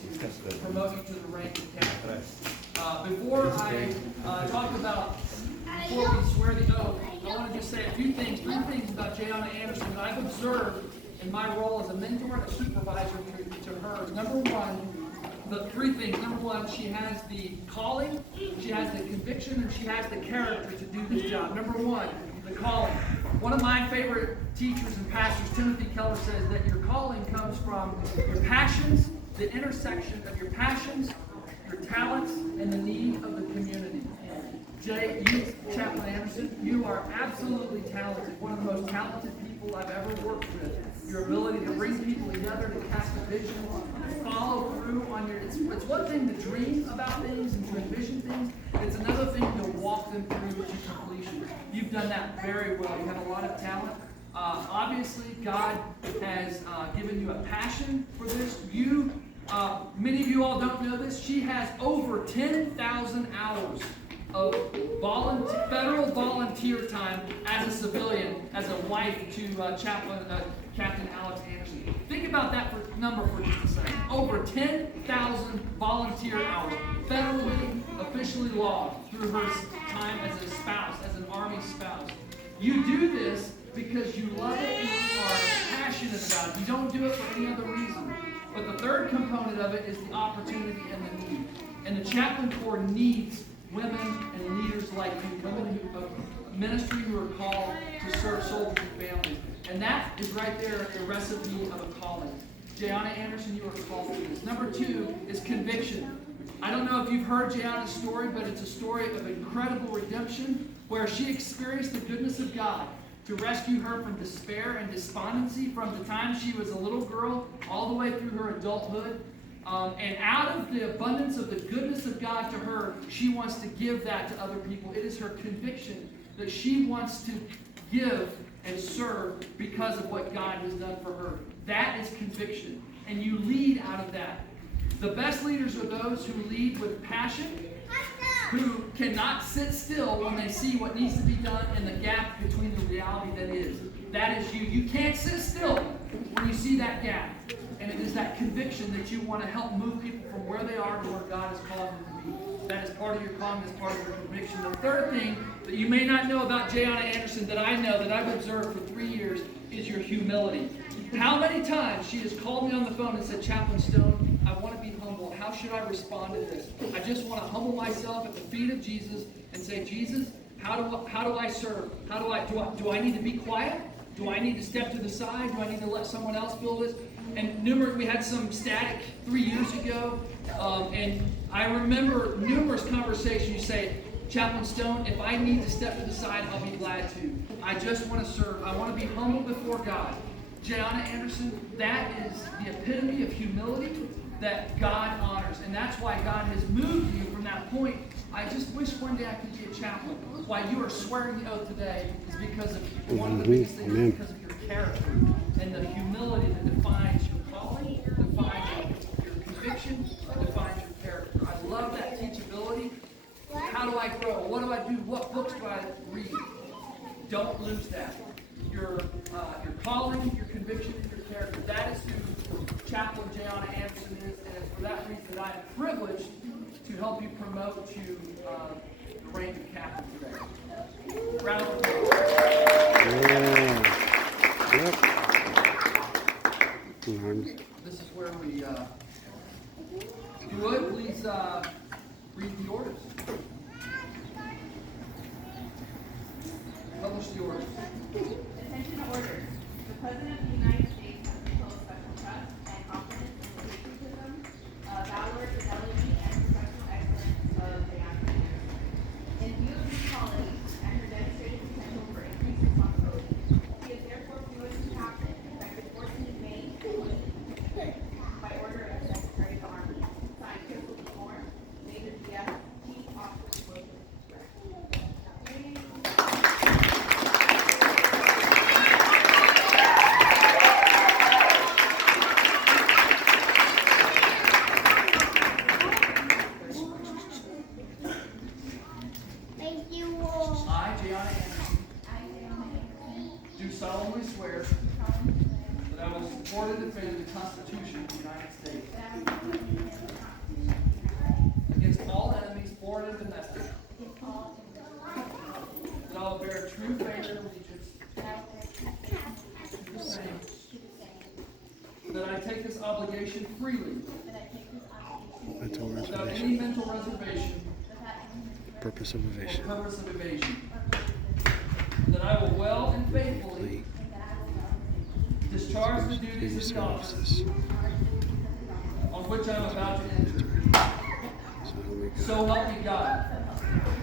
to promote you to the rank of captain. Before we swear the oath, I want to just say three things about Jayana Anderson that I've observed in my role as a mentor and a supervisor to her. Number one, she has the calling, she has the conviction, and she has the character to do this job. Number one, the calling. One of my favorite teachers and pastors, Timothy Keller, says that your calling comes from your passions, the intersection of your passions, your talents, and the need of the community. Chaplain Anderson, you are absolutely talented. One of the most talented people I've ever worked with. Your ability to bring people together, to cast a vision, to follow through on your... It's one thing to dream about things and to envision things. It's another thing to walk them through to completion. You've done that very well. You have a lot of talent. Obviously, God has given you a passion for this. Many of you all don't know this. She has over 10,000 hours of federal volunteer time as a civilian, as a wife to Captain Alex Anderson. Think about that number for just a second. Over 10,000 volunteer hours, federally, officially logged through her time as a spouse, as an Army spouse. You do this because you love it and you are passionate about it. You don't do it for any other reason. But the third component of it is the opportunity and the need. And the Chaplain Corps needs women and leaders like you, women of ministry who are called to serve soldiers and families. And that is right there, the recipe of a calling. Jayana Anderson, you are called to this. Number two is conviction. I don't know if you've heard Jayana's story, but it's a story of incredible redemption where she experienced the goodness of God to rescue her from despair and despondency from the time she was a little girl all the way through her adulthood. And out of the abundance of the goodness of God to her, she wants to give that to other people. It is her conviction that she wants to give and serve because of what God has done for her. That is conviction. And you lead out of that. The best leaders are those who lead with passion, who cannot sit still when they see what needs to be done and the gap between the reality that is. That is you. You can't sit still when you see that gap. And it is that conviction that you want to help move people from where they are to where God has called them to be. That is part of your calling, that's part of your conviction. The third thing that you may not know about Jayana Anderson that I know, that I've observed for 3 years, is your humility. How many times she has called me on the phone and said, Chaplain Stone, I want to be humble. How should I respond to this? I just want to humble myself at the feet of Jesus and say, Jesus, how do I serve? Do I need to be quiet? Do I need to step to the side? Do I need to let someone else feel this? And we had some static 3 years ago, and I remember numerous conversations. You say, Chaplain Stone, if I need to step to the side, I'll be glad to. I just want to serve. I want to be humble before God. Jayana Anderson, that is the epitome of humility that God honors. And that's why God has moved you from that point. I just wish one day I could be a chaplain. Why you are swearing the oath today is because of one of the biggest things is because of your character and the humility that defines your calling, defines your conviction, defines your character. I love that teachability. How do I grow? What do I do? What books do I read? Don't lose that. Your calling, your conviction, and your character. That is who Chaplain Jayana Anderson is, and it's for that reason that I am privileged to help you promote to the rank of captain today. Round of applause. Yep. This is where we, if you would, please read the orders. Publish the orders. Attention orders. The President of the United States has imposed special trust and confidence in the patriotism, valor, fidelity, and professional excellence of Jayana Anderson. In view of these qualities and her demonstrated potential for increased responsibility, he is therefore promoted to captain effective 14 May 2022 by order of the Secretary of the Army. Signed, Crystal Moore, Major D.F., Chief Officer, Wilson, Director. freely that I take this obligation Mental without reservation. any mental reservation without any Purpose of or evasion. purpose of evasion, or purpose of and that I will well and faithfully Complete. and that I will well and faithfully discharge the duties of the office discharge the duties of the office on which I am about to enter. So help me God. So help me God. so help me God.